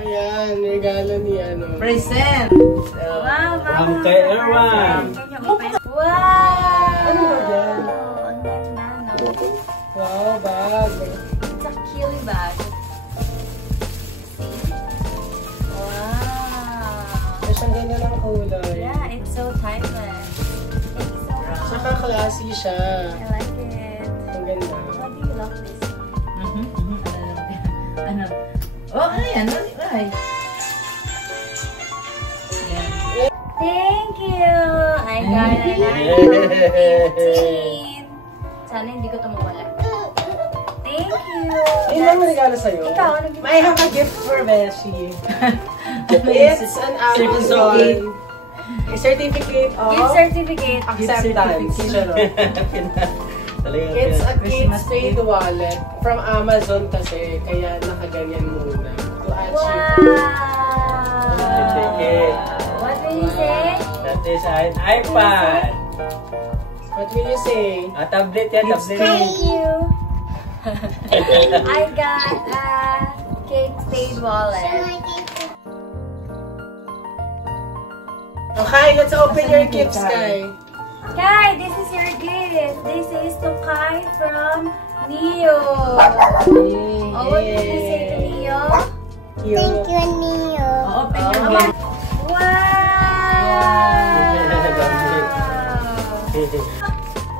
Ayan, regalo ni ano. Present! Wow, From kay Erwan. Wow! Ano ba yan? Ang ganda, no? Wow, bag. It's a Kili bag. Wow! Ay, siyang ganyan ang kulay. Yeah, it's so timeless. It's so Saka classy siya. I like it. Ang ganda. How do you lock this? Ano? Oh, ano yan? Ay. Thank you! I got an iPhone 15. Sana hindi ko ito mawala. Thank you! Yun lang ang regalo sa'yo. Ikaw, ano gift? I have a gift for Beshi. It's an Amazon. A certificate of Gift certificate. acceptance. It's a Kate Spade wallet from Amazon kasi, kaya nakaganyan muna. To achieve. Wow! What will you say? That is an iPad. What will you say? Tablet yan, tablet. Thank you! I got a Kate Spade wallet. Okay, let's open your gifts, Kai. Kai, this is your gift. This is to Kai from Neo. Oh, what did you say to Neo? Thank you, Neo. Open your gift.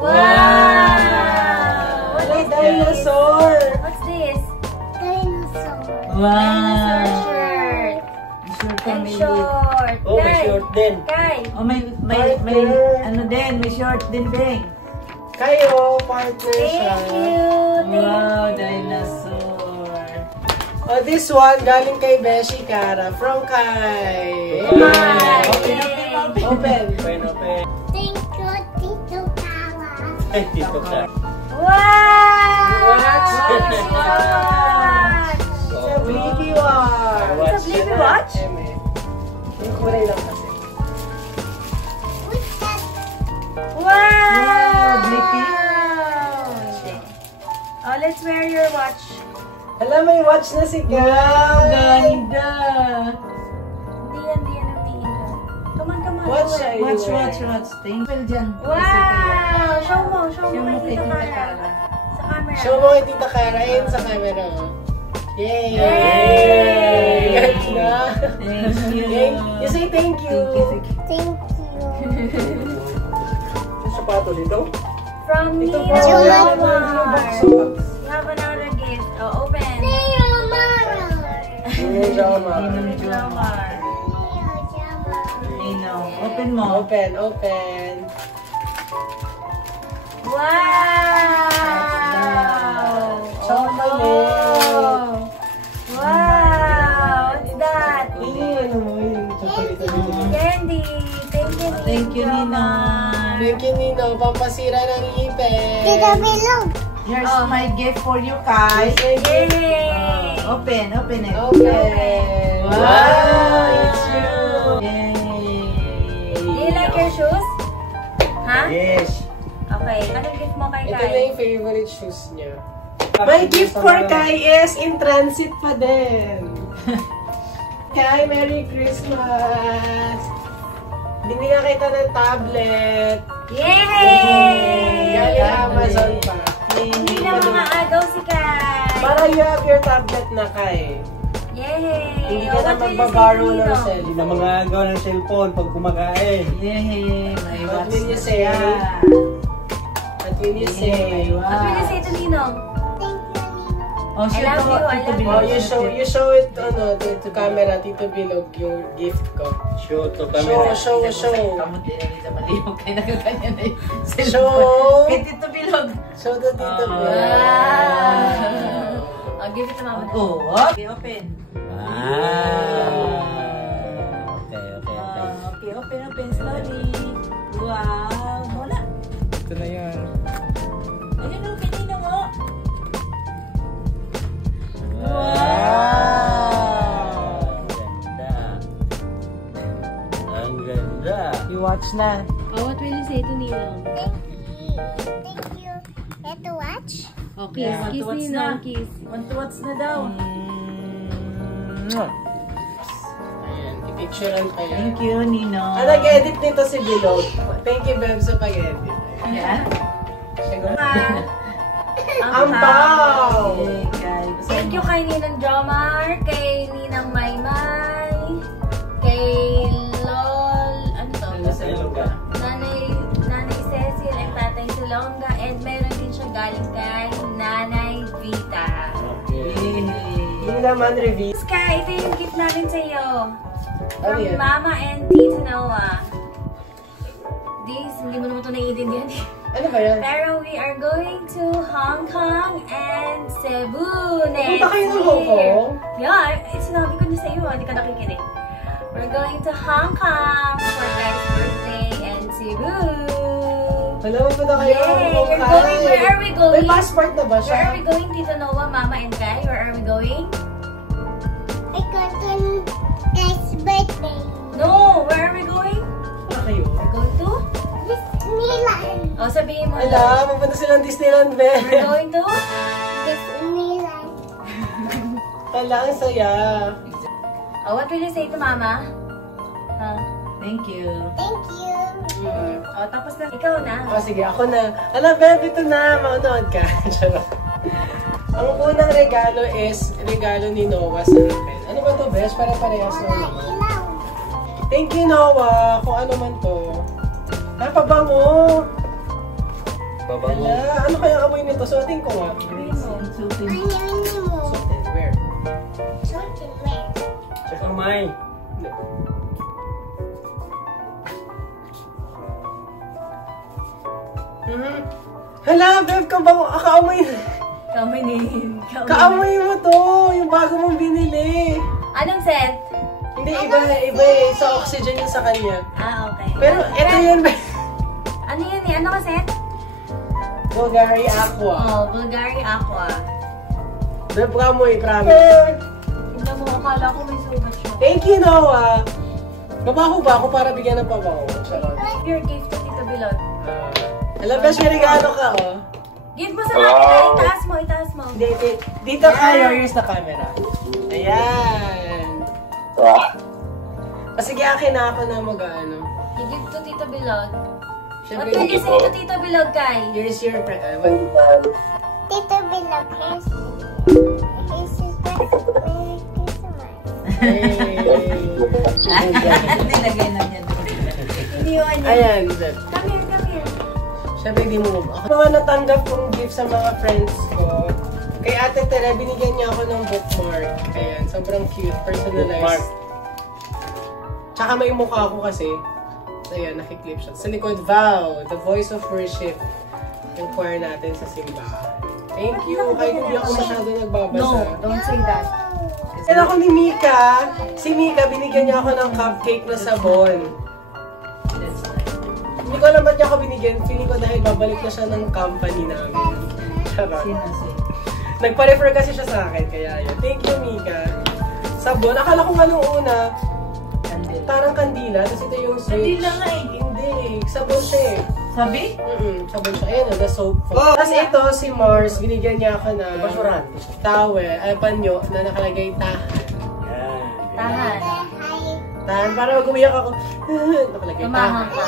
Wow! What is this? Dinosaur. What's this? Wow! Dinosaur shirt. Short And kami. short. Oh, may short din. Kai. Oh, may ano din, may short din, Beng. Kayo, partner siya. Thank you. Wow, Thank you. dinosaur. Oh, this one, galing kay Beshi Cara. From Kai. Hi. Open, Open. Open, open. Thank you, Tito Kawa. Ay, dito ka. Wow! Watch. Thank you so much. It's a baby watch. It's a baby watch? Yung kulay lang kasi. What's that? Wow! Blippi. Oh, let's wear your watch. Alam, may watch na si Kai. Wow, ganda. Hindi yan ang tingin. Come on. Watch siya. Watch. Thank you dyan. Wow! Show mo Show mo kay kay Tito Tita Cara. Cara. Sa camera. Show mo kay Tita Cara. Ayun sa camera. Yay! Yay! Ganda. Thank you. You say thank you. Thank you. Yung sapato dito? From Ito Neo po. Walmart. You have another gift. Oh, open. Neo Mara. Yung drama. Ninong Jomar. Ninong. Open mo. Open. Wow! Chocolate. Wow! What's that? Ano mo yung chocolate na Candy. Thank you, Ninong. Thank you, Nino. Pampasira ng ipin. Tito Bilog. Here's my gift for you, Kai. Yay! Open it. Open. Wow, it's you. Yay. Do you like your shoes? Ha? Yes. Okay. Anong gift mo kay Ito na Kai? yung favorite shoes niya. My gift for Kai is in transit pa din. Kai, Merry Christmas! Binigyan kita ng tablet. Yay! Galing Amazon pa. Hindi na mga agaw si Kai. Para you have your tablet na, Kai. Yay! Hindi ka Oh, na what will you say magbaborrow to ng Nino? cellphone. Hindi na mga agaw ng cellphone pag kumakain. Yay. May What watch will you na say? siya. What will you say? What will you say to Nino? Oh, I love you, I love Oh, you show it to camera, Tito Bilog, yung gift ko. Show to camera. Show. Kamuti na rin sa maliyog. Kaya nagaganyan na yung Show. cellphone. Kay Tito Bilog. Show to Tito Bilog. Wow! I'll give it to Mama. Oh, okay, open. Okay. Okay, open slowly. Wow, wala. Ito na yan. Ayun ang kanina mo. Ang ganda. You watch na. Oh, what will you say to Nino? Thank you. Let to watch. Oh, kiss. Yeah. Kiss What's Nino. na? Kiss. Want to watch na daw. Picturean pa yan. Thank you, Nino. Nag-edit nito si Bilog. Thank you, Beb, sa pag-edit. Ayan. Ampaw! Yay, guys. Thank you kay Ninang Jomar, kay Ninang Maymay, kay Lol, ano to? Nanay Cecil and Tatay Silonga, and meron din siya galing kay Nanay Vita. Okay. Hindi naman review. Sky, ito yung gift namin sa iyo. Ano From yan? Mama and Tita Noah. This, hindi mo naman ito naiintindihan. Ano ba yan? Pero we are going to Hong Kong and Cebu next Punta kayo ng Hong Kong? Yeah, sinabi ko na sa iyo, hindi ka nakikinig. We're going to Hong Kong for Kai's birthday and Cebu. Alam mo na kayo Yay! ng Hong We're Kong. going, where are we May going? passport na ba Where are siya? we going, Tita Noah, Mama and Kai? Where are we going? I got on Kai's birthday. No, where are we going? Wala kayo. We're going to? Disneyland. Oh, sabihin mo. Ala, mapunta silang Disneyland, Beb. We're going to? Disneyland. Ala, ang saya. Oh, what will you say to Mama? Huh? Thank you. Thank you. Oh, tapos na. Ikaw na. O, sige, ako na. Ala, Beb, ito na. Maunood ka. Charot. Ang unang regalo is regalo ni Noah sa akin. Ano ba to, Bes? Pare-parehas na naman. Ilaw. Thank you, Noah. Kung ano man to. Pabango. Babango. Ala, ano kaya amoy nito? Suotin ko nga. Suiting. Ano mo? Suotin. Where? Something red. Sa kamay. Hala, Beb, kabango. Kaamoy. Kaminin. Kaamoy mo to. Yung bago mong binili. Anong scent? Hindi, iba eh. Sa oxygen yung sa kanya. Ah, okay. Pero, ito yun, Beb. Ano yun eh? Ano ka scent? Bulgari Aqua. Oh, Bulgari Aqua. Beb, kamoy, promise. Tingnan mo, akala ko may sugat siya. Thank you, Noah. Babaho ba ako para bigyan ng pabango? Charot. Your gift to Tito Bilot. Alam, Bes, may regalo ka, oh. Give mo sa camera. Itaas mo, itaas mo. Dito ka, yours na camera. Ayan. Sige, akin na ako na mag-ano. I-give to Tito Bilot. What Siyempre, will you say to Tito Bilot, Kai? here's your present. Tito Bilog, here's his present. Merry Christmas. Nilagay na niya doon. Hindi yun niya. Ayan, Beb. Come here, come here. Siyempre, hindi mo. Ako mga natanggap kong gift sa mga friends ko. Kay Ate Tere, binigyan niya ako ng bookmark. Ayan, sobrang cute. Personalized. Bookmark. Tsaka may mukha ko kasi. Ayan, nakiklip siya. Sa likod, Vow, the voice of worship. Yung choir natin sa simbahan. Thank you. Kahit hindi ako masyado nagbabasa. No, don't say that. Kaya ako ni Mika. Si Mika, binigyan niya ako ng cupcake na sabon. That's nice. Hindi ko alam ba't niya ako binigyan. Feeling ko dahil babalik na siya ng company namin. Charot. Sino? Nagpa-refer kasi siya sa akin. Kaya yun. Thank you, Mika. Sabon. Akala ko nga nung una, Candle. parang kandila. Tapos ito yung switch. Kandila nga eh. Hindi. Sabon siya eh. Sabi? Sabon siya. Ayan, the soap. Tapos ito, si Mars, binigyan niya ako ng Basuran. towel, ay panyo, na nakalagay tahan. Yan. Tahan. Hi. Tahan, para mag umiyak ako. Nakalagay Tumahan tahan. ka.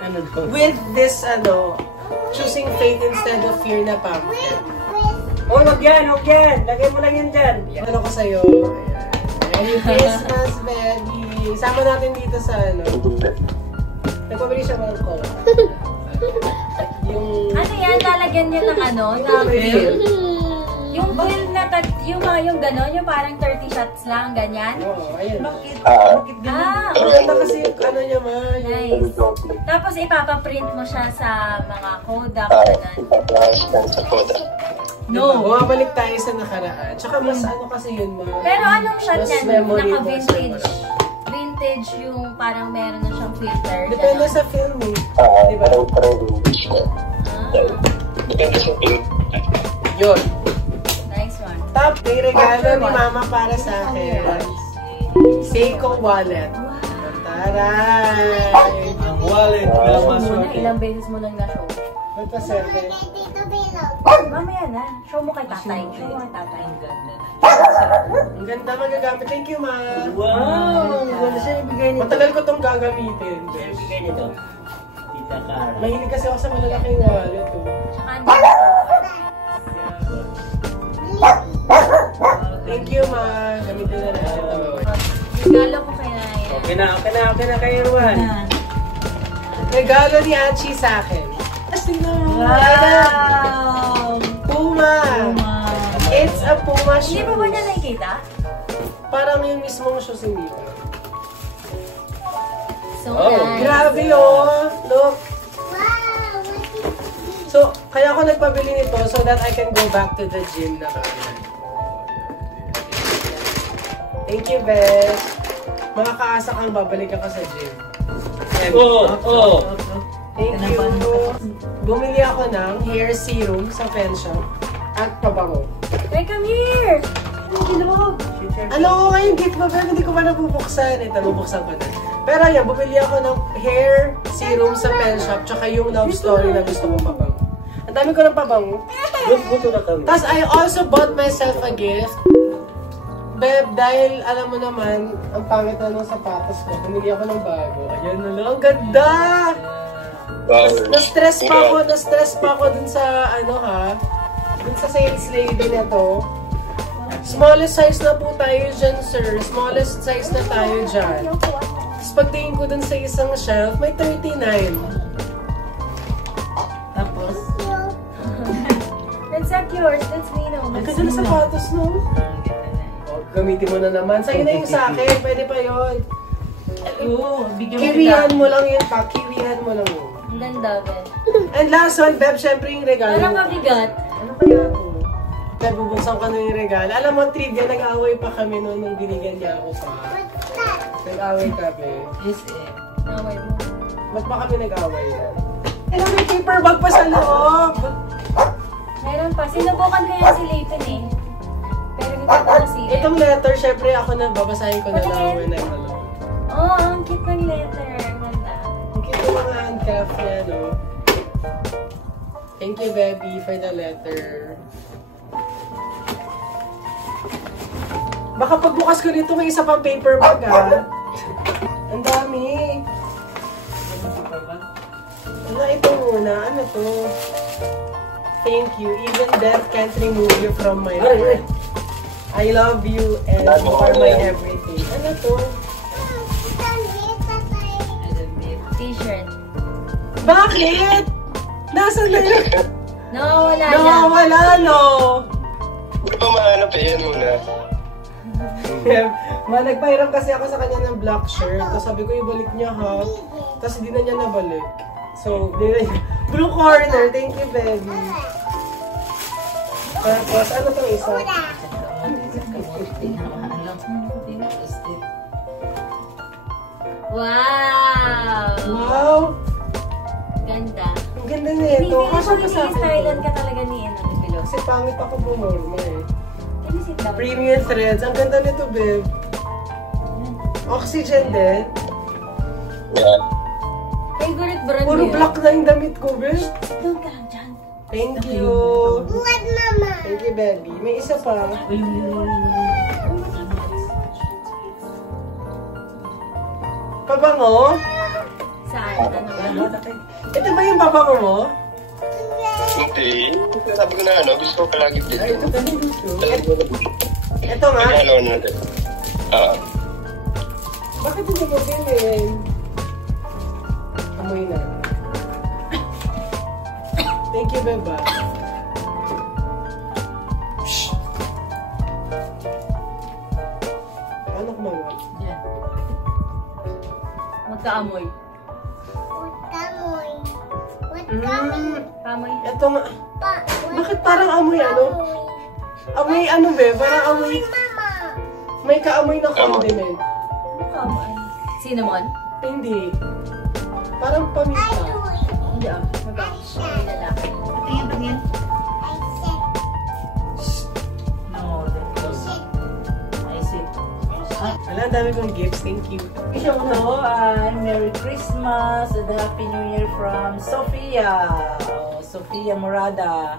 Ano doon? With this, choosing faith instead of fear na pamphlet. Oh, huwag yan, huwag yan. Lagay mo lang yan dyan. Ano ko sa'yo? Ayan. Merry Christmas, baby! Sama natin dito sa Nagpabili siya ng coke. Yung... Ano yan? Lalagyan niya ng ano? Ng Refill. yung pill na yung mga yung gano'n, yung parang 30 shots lang, ganyan. Oo, ayun. Bakit? Bakit ganun? Ah, Maganda kasi yung niya, ma. nice. Tapos ipapaprint mo siya sa mga Kodak, gano'n. No. Bumabalik tayo sa nakaraan. Tsaka mas kasi yun, ma. Pero anong shot Mas yan? memorable, Naka-vintage. mas Vintage yung parang meron na siyang filter. Depende gano'n. sa film eh. Diba? Yun. Nice one. Top, may regalo ni mama para sa akin. Seiko wallet. Taray! Ang wallet. Walang maswerte. Ilang beses mo nang na-show. Ba't pa serve? Tito Bilog. Mamaya na. Show mo kay tatay. Show mo kay tatay. Ang ganda na. Ang ganda magagamit. Thank you, ma. Wow! Wala siya ibigay nito. Matagal ko tong gagamitin. Siya ibigay nito. Tita Cara. Mahilig kasi ako sa malalaking wallet. Oh. Tsaka andyan. Thank you, ma. Gamitin na natin ito. Regalo ko kay Ryan. Okay na kay Erwan. Regalo ni Achi sa akin. Wow! Puma. It's a Puma shoes. Hindi pa ba niya nakikita? Parang yung mismong shoes hindi pa. So Oh, nice. Grabe oh. Look. Wow, what is So, kaya ako nagpabili nito so that I can go back to the gym na kagad. Thank you, Beth. Makakaasa kang babalik ako sa gym. Oh. Thank you. Bumili ako ng hair serum sa Pen Shop at pabango. Hey, come here! Ano ngayong gift ko, Beth? Hindi ko pa nabubuksan. Ito, nabubuksan ko na. Pero yan, bumili ako ng hair serum sa Pen Shop tsaka yung love story na gusto kong pabango. Ang dami ko ng pabango. Buto na kami. Tapos I also bought myself a gift. Beb, dahil alam mo naman, ang pangit na ng sapatos ko, bumili ako ng bago. Ayan na lang. Ang ganda! Na-stress pa ako dun sa, dun sa sales lady na to. Smallest size na po tayo dyan, sir. Smallest size na tayo dyan. Tapos pagtingin ko dun sa isang shelf, may 39. Tapos, That's not yours. That's Mino. Ang ganda ng sapatos, no? O, gamitin mo na naman. Sa'yo na yung sa akin. Pwede pa yun. bigyan mo Kiwihan mo lang yun pa. Kiwihan mo lang yun. Ang ganda, Ben. And last one, Beb, syempre yung regalo. Parang mabigat. Ano kaya ito? Beb, bubuksan ko na yung regalo. Alam mo, trivia, nag-away pa kami noon nung binigyan niya ako sa... Nag-away kami. Yes, eh. Naway mo. Ba't pa kami nag-away yan? Ano, may paper bag pa sa loob! Meron pa. Sinubukan ko yan si Layton eh. Pero hindi ko nasira. Itong letter, syempre ako na babasahin ko na lang when I'm alone. Oh, ang cute ng letter. Ang ganda. Ang cute yung mga handcraft niya, no? Thank you, Bebby, for the letter. Baka pagbukas ko nito, may isa pang paper bag, ah. Ang dami. Ano ito muna? Ano to? Thank you. Even death can't remove you from my heart. I love you and you are my everything. Ano to? T-shirt. Bakit? Nasaan na yun? Nawawala na. Nawawala, no? Hindi ba mahanap eh, yan muna? Nagpahiram kasi ako sa kanya ng black shirt. Tapos sabi ko, ibalik niya ha. Tapos hindi na niya nabalik. So, blue corner. Thank you, baby. Tapos, ano tong isa? Wow! Wow! Ganda. Ang ganda nito. Kasya pa sa akin. Stylan ka talaga ni Bilo. Kasi pangit ako bumorma eh. Can you sit down? Premium threads. Ang ganda nito, babe. Oxygen din. Yeah. Favorite brand Puro niya. black na yung damit ko, babe. Doon ka lang dyan. Thank you. What, Mama? Thank you, baby. May isa pa. Pabango? Saan? Ano? Ito ba yung pabango mo? Hindi. Sabi ko na gusto ko palagi dito. Ay, ito ba yung gusto? Alam ko na. Ito nga. Ano natin? Bakit hindi mo bilhin? Amoy na. Thank you, Beba. Shh! Paano kumawa? Yan. Magkaamoy. What kamoy? What kamoy? Kamoy. Ito nga. Pa- Bakit parang amoy ano? Amoy ano, Be? Parang amoy... Mama. May kaamoy na condiment. Ano kamoy? Cinnamon? Hindi. Parang paminta. Hindi ah. Magkaamoy lalaki. Patingin, patingin. I said, No, that's I see. Wala, ang dami kong gifts. Thank you. Hello, and Merry Christmas and Happy New Year from Sofia. Oh, Sofia Morada.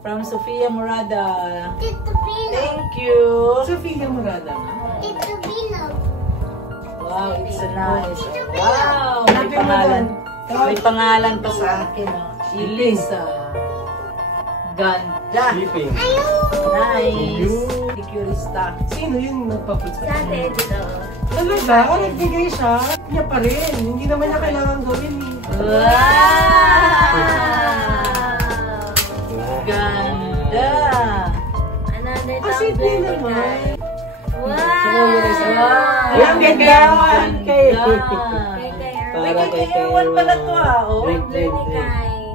From Sofia Morada. Tito Pino. Thank you. Sophia Murada. Tito Pino. Wow, it's so nice. Wow, may pangalan. May pangalan pa sa akin. Oh. Elisa. Ganda. Sleeping. Nice. Securista. Sino yung nagpaput Sa atin, dito. Talaga? Nagbigay siya? Niya pa rin. Hindi naman niya kailangan gawin eh. Wow! Ganda! Another Kasi tumbler hindi ni naman. Kai. Wow! Ay, ang ganda! Kay Para kay Erwan pala to oh. Drink, drink,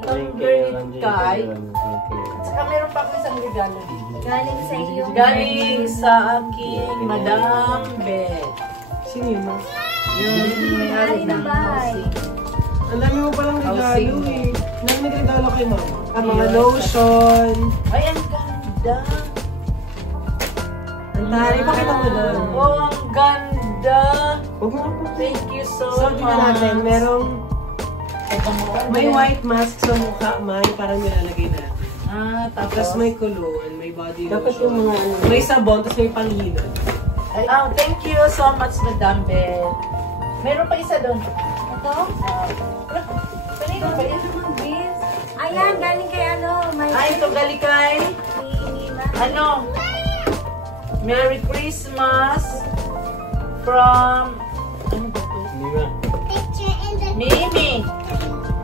Tumbler drink. ni Kai. Tumbler ni Kai. Saka meron pa akong isang regalo. Galing sa iyo. Galing sa aking Madam Beth. Sino yun, ma? Yung may-ari ng housing. Ang dami mo palang regalo Housing. eh. Ang dami regalo kay mama. Ang mga lotion. Ay, ang ganda! Ang tari, pakita mo doon. Oh, ang ganda! Huwag mo ako. Thank you so So, much. tingnan natin. Merong may white mask sa mukha, may parang nilalagay na. Ah, Tapos tapos may cologne, may body Dapat yung lotion. mga ano. May sabon, tapos may panginan. Ay, thank you so much, Madam Beth. Meron pa isa doon. Ito? Kanino ba yun? Bis. Ayan, galing kay ano. Ay, ito galing kay, Nima. ano? Merry Christmas from, ano ba ito? Mira. Picture in the Mimi.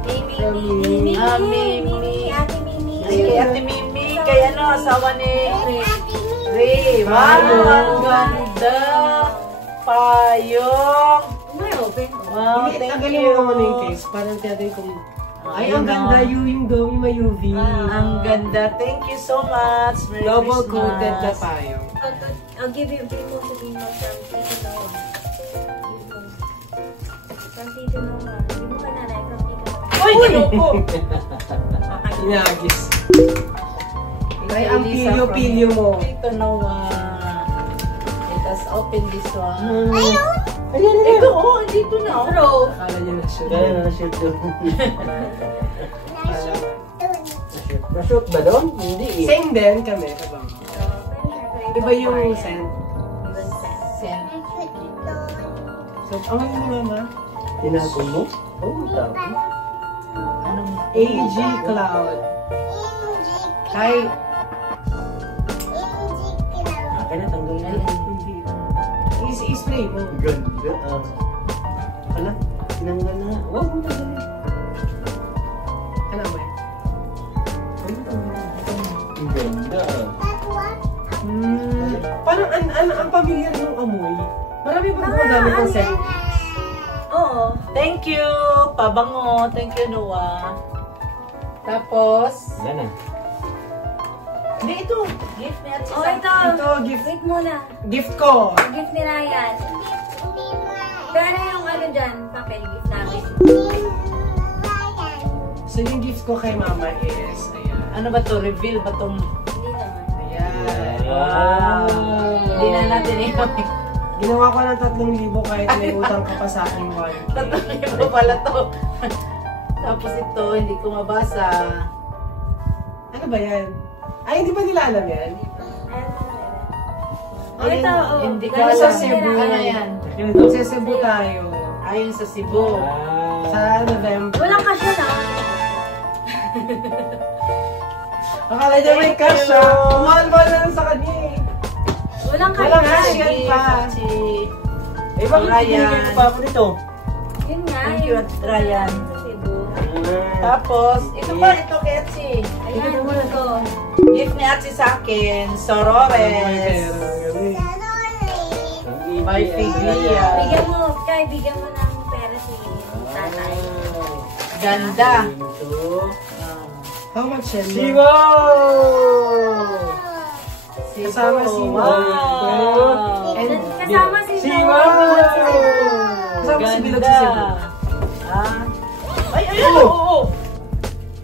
Mimi. Ah, Mimi. Mimi. Ate Mimi. Kay Ate Mimi, kay ano, asawa ni Ate Mimi. Ray. Wow, ang ganda. Payong. May open. Wow, Hindi, thank tagalin you. mo naman yung case. Parang natin kung... Ay, ang Ayun, ganda. oh. Yung daw, yung may UV. Ang ganda. Thank you so much. Merry Double Christmas. coated na tayo. I'll give you Primo from Tito Noah. From Tito Noah. Hindi mo ka nanay, from Tito Noah. Uy, kinuko. Inagis. Ay, ang pilyo-pilyo mo. Ito Noah. Let us open this one. Ayan, Ito, oh, dito na. Oh. Akala niya na siya. Kaya na-shoot doon. Akala. Na-shoot ba doon? Hindi eh. Same din kami. Diba? Iba yung scent. Send. So, ang ano ni mama? Tinapon mo? Oo, tapon. Anong AG Cloud. Kay... Akin na, tanggalin na. Hindi. I-spray mo. Ganda. Ala, tinanggal na. Huwag mo tanggalin. Ano ba yun? Ang ganda. Parang ang pamilyar ng amoy. Marami ba gumagamit ng scent? Oo. Thank you. Pabango. Thank you, Noah. Tapos, Yan na. hindi ito. Gift ni Ate Oh, Sa. ito. Ito, gift. Wait muna. Gift ko. Gift ni Ryan. Pero ano yung ano dyan? Papel gift namin. So, yung gift ko kay mama is, ayan. Ano ba to? Reveal ba tong... Hindi naman. Ayan. Wow. Hindi na natin yun. Ginawa ko ng 3,000 kahit may utang ka pa sa akin 1K. Tatlong iba pala to. Tapos ito, hindi ko mabasa. Ano ba yan? Ay, hindi ba nila alam yan? Oh, ito. Oh. Hindi ko Galing alam. sa Cebu. Ano yan? Sa Cebu tayo. Ayun sa Cebu. Sa November. Walang kasya na. Akala niya may cash siya. Mahal-mahal na lang sa kanya eh. Walang Walang kasya. cash yan pa. Eh, bakit Ryan. binigay ko pa ako nito? Yun nga. Thank you, yung- Ryan. Sa Cebu. Tapos, ito pa, ito kay Atsi. Ayan, ito. Gift ni Atsi sa akin, Sorores. By Figlia. Bigyan mo, Kai, bigyan mo ng pera si tatay. Ganda. Ito. How much yan? Sibo! Kasama si Mo. Wow. And Kasama si Sibo! kasama si Bilog sa Cebu. Ah. Ay, oo.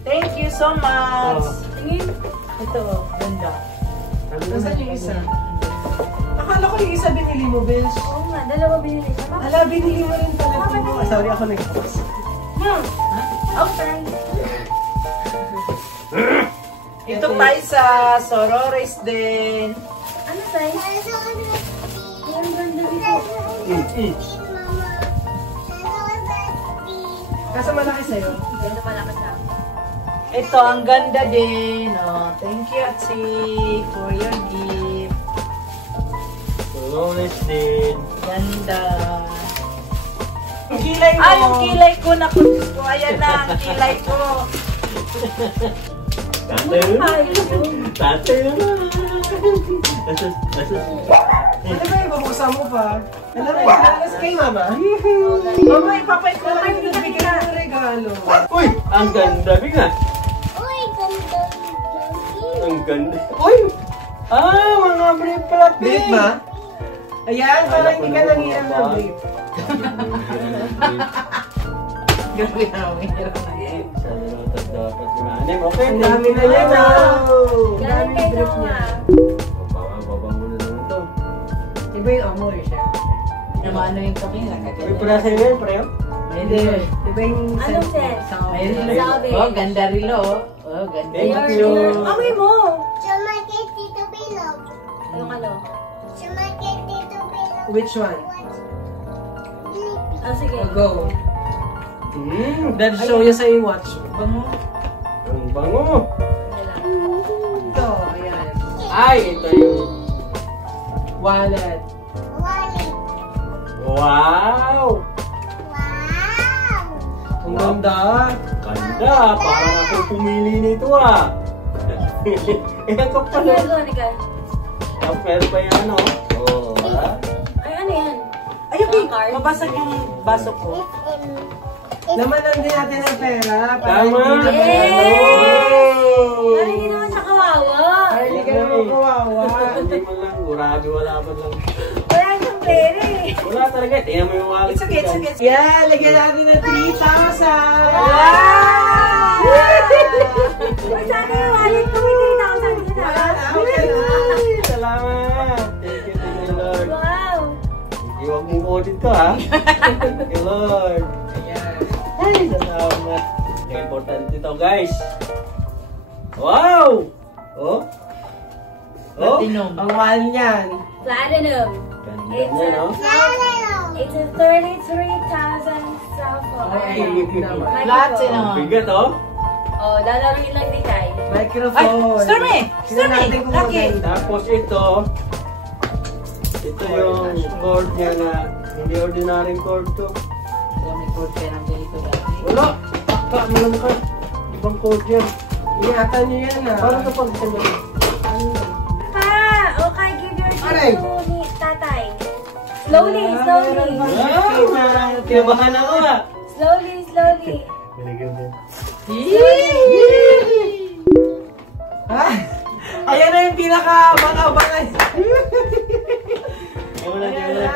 Thank you so much. Tingin. Ito, ganda. Nasaan yung isa? Akala ko yung isa binili mo, Besh. Oo nga, dalawa binili. Tama ba? Ala, binili mo rin pala ito. Sorry, ako nag-post. Okay. Ito tayo sa Sorores din. Ano size? Ang ganda dito. Kaso malaki sa'yo. Ganda malakas ako. Ito, ang ganda din. Oh, thank you, Atsi, for your gift. Sorores din. Ganda. Yung kilay mo. Yung kilay ko. Naku, ayan na, ang kilay ko. Tatay na. Tatay na. Ano ba yung babuksan mo pa? Ano ba yung sinalas kay mama? Mama, ipapait ko lang yung nabigyan ng regalo. Uy! Ang ganda, Biga. Uy, ganda. Ang ganda. Uy! Ah, mga brief pala, Brief ba? Ayan, para hindi ka nangiram ng brief. Grabe na, may hirap na yan. Dapat gumanim. Okay, Ang dami na yan, Galing kay Noah. Baba mo na naman to. Iba yung amoy siya. Namano yung kami, Uy, nakaganda. pala sa'yo yan, preo? Hindi. Iba yung Anong set? Ayun, Sabi. oh, ganda rin oh. Oh, ganda. Thank you. Amoy mo! Sumakit dito bilog. Yung ano? Sumakit dito bilog. Which one? Ah, sige. Go. Dad, Show niya sa'yo yung watch. bango. Ang bango. Ito, ayan. Ay, ito yung... Wallet. Wallet. Wow! Wow. Ang ganda. Ganda! Parang ako pumili nito ah. Ilan ka Ano pala? yung Gonica? Ang pero pa yan oh. Oh, ah. Ay, ano yan? Ay, okay. Mabasag yung baso ko. Lamanan din natin ang pera. Para Tama! hindi naman Para hindi naman siya kawawa. Para hindi ka naman kawawa. Hindi man lang, grabe, wala man lang. Wala siyang pera eh. Wala talaga, tingnan mo yung wallet. It's okay, it's okay. Yan, lagyan natin ng 3,000. Uy, sana yung wallet ko may 3,000 din ah. Ay, salamat! Thank you, Lord. Wow. Iwag mong audit ka ha. Thank you, Lord. Ayan. Ay, salamat. Ang importante ito, guys. Wow! Oh? Oh? Platinum. Ang mahal niyan. Platinum. Ganda niya, no? It's a 33,000 cell phone. Ay, Platinum. Bigat, oh. Oh, dalaruin lang din tayo. microphone. Ay, Stormy! Tingnan Stormy! natin kung Lucky! maganda. Tapos ito yung cord niya na hindi ordinaryong cord to. May cord kayo ng ganito dati. Wala! Pakka mo lang ka. Ibang cord yan. Ingatan niyo yan ah. Parang kapag sandali. Pa! Okay, give your Aray. gift to ni tatay. Slowly, slowly. Wow! Kinabahan ako ah. Slowly, slowly. Binigyan din. Ha? Ayan na yung pinaka-abang-abangan. Wala din Ayan wala. na.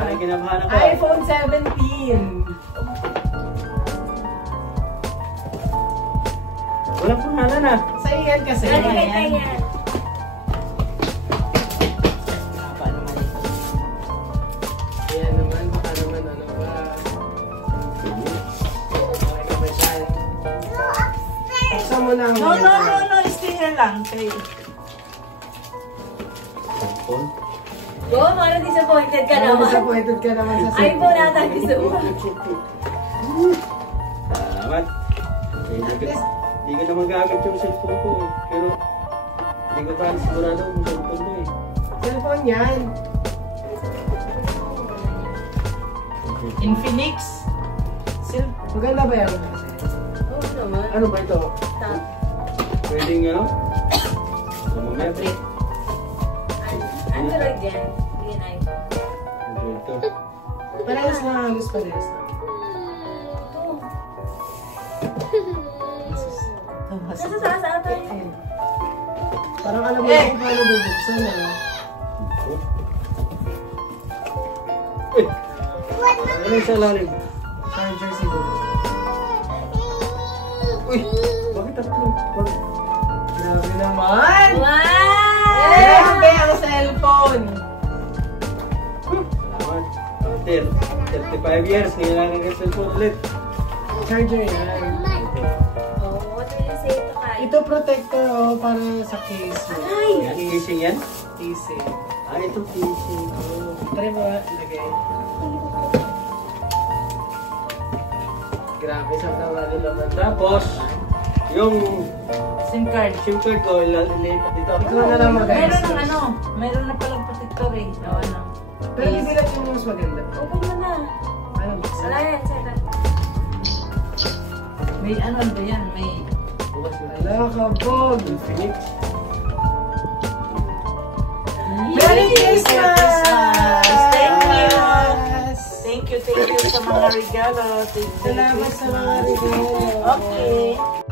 Ay, kinabahan ako. iPhone 17. Walang pangalan ah. Sa iyan kasi. Ano kay yan? Haba naman ito. Ayan naman, baka naman ano ba. Okay ka ba dyan? Buksan mo na ang No, no, no, no. Stay here lang. Okay. Cellphone. Go, parang disappointed ka Ano, naman. disappointed ka naman sa iPhone nata gusto mo. Salamat. Hindi ko naman gamit yung cellphone ko eh. Pero hindi ko parang sigurado kung cellphone ko eh. Cellphone yan. Infinix. Maganda ba yan? Oo naman. Ano ba ito? Top. Pwede nga no? Thermometric. Android yan. Hindi yan iPhone. Ito. Parehas na halos parehas na. Nasa sa ata yun. Parang alam mo kung paano bubuksan eh. Ano yung sa lalim? Charger siguro. Uy! Bakit tatlo? Grabe naman! Wow! Grabe ang cellphone! Salamat. 35 years, kailangan ng cellphone ulit. Charger yan. Oh, what will you say to Kai? ito protector para sa case mo. Yan, kissing yan. Casing. Ito kissing. Try mo nga, lagay. Grabe, sobrang ano naman. Tapos, yung SIM card. SIM card ko, lilipat dito. Ikaw na lang Meron ng ano, meron na palang protector eh. So, ano. Pero hindi lang yung mas maganda. Open mo na. Ano, buksan? Wala yan, Seta. May ano ba yan? May... Bukas na. Wala ka, Bog. Phoenix. Merry Christmas! Thank you! Thank you sa mga regalo. Thank you. Salamat sa mga regalo. Okay.